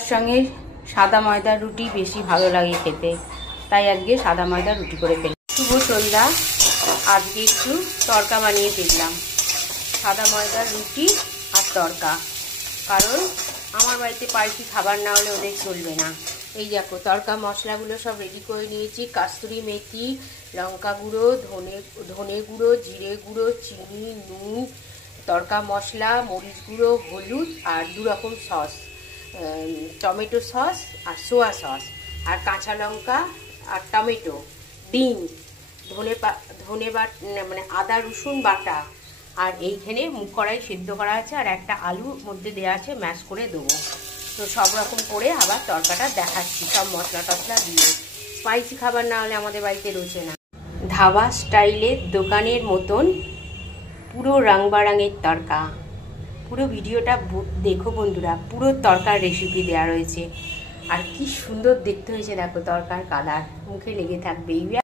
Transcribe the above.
তার সঙ্গে সাদা ময়দার রুটি বেশি ভালো লাগে খেতে, তাই আজকে সাদা ময়দার রুটি করে ফেললাম। শুভ সন্ধ্যা। আজকে একটু তড়কা বানিয়ে ফেললাম, সাদা ময়দার রুটি আর তড়কা, কারণ আমার বাড়িতে পাল্টি খাবার না হলে ওদের চলবে না। এই দেখো তড়কা মশলাগুলো সব রেডি করে নিয়েছি। কাস্তুরি মেথি, লঙ্কা গুঁড়ো, ধনে গুঁড়ো, জিরে গুঁড়ো, চিনি, নুন, তড়কা মশলা, মরিচ গুঁড়ো, হলুদ আর 2 রকম সস, টমেটো সস আর সোয়া সস, আর কাঁচা লঙ্কা আর টমেটো, ডিম, ধনে মানে আদা রসুন বাটা, আর এইখানে কড়াই সেদ্ধ করা আছে, আর একটা আলুর মধ্যে দেওয়া আছে, ম্যাশ করে দেবো। তো সব রকম করে আবার তড়কাটা দেখাচ্ছি, সব মশলা টশলা দিয়ে। স্পাইসি খাবার না হলে আমাদের বাড়িতে রয়েছে না। ধাবা স্টাইলের দোকানের মতন পুরো রংবারাঙের তড়কা। পুরো ভিডিওটা দেখো বন্ধুরা, পুরো তড়কার রেসিপি দেওয়া রয়েছে। আর কি সুন্দর দেখতে হয়েছে দেখো, তড়কার কালার মুখে লেগে থাকবে।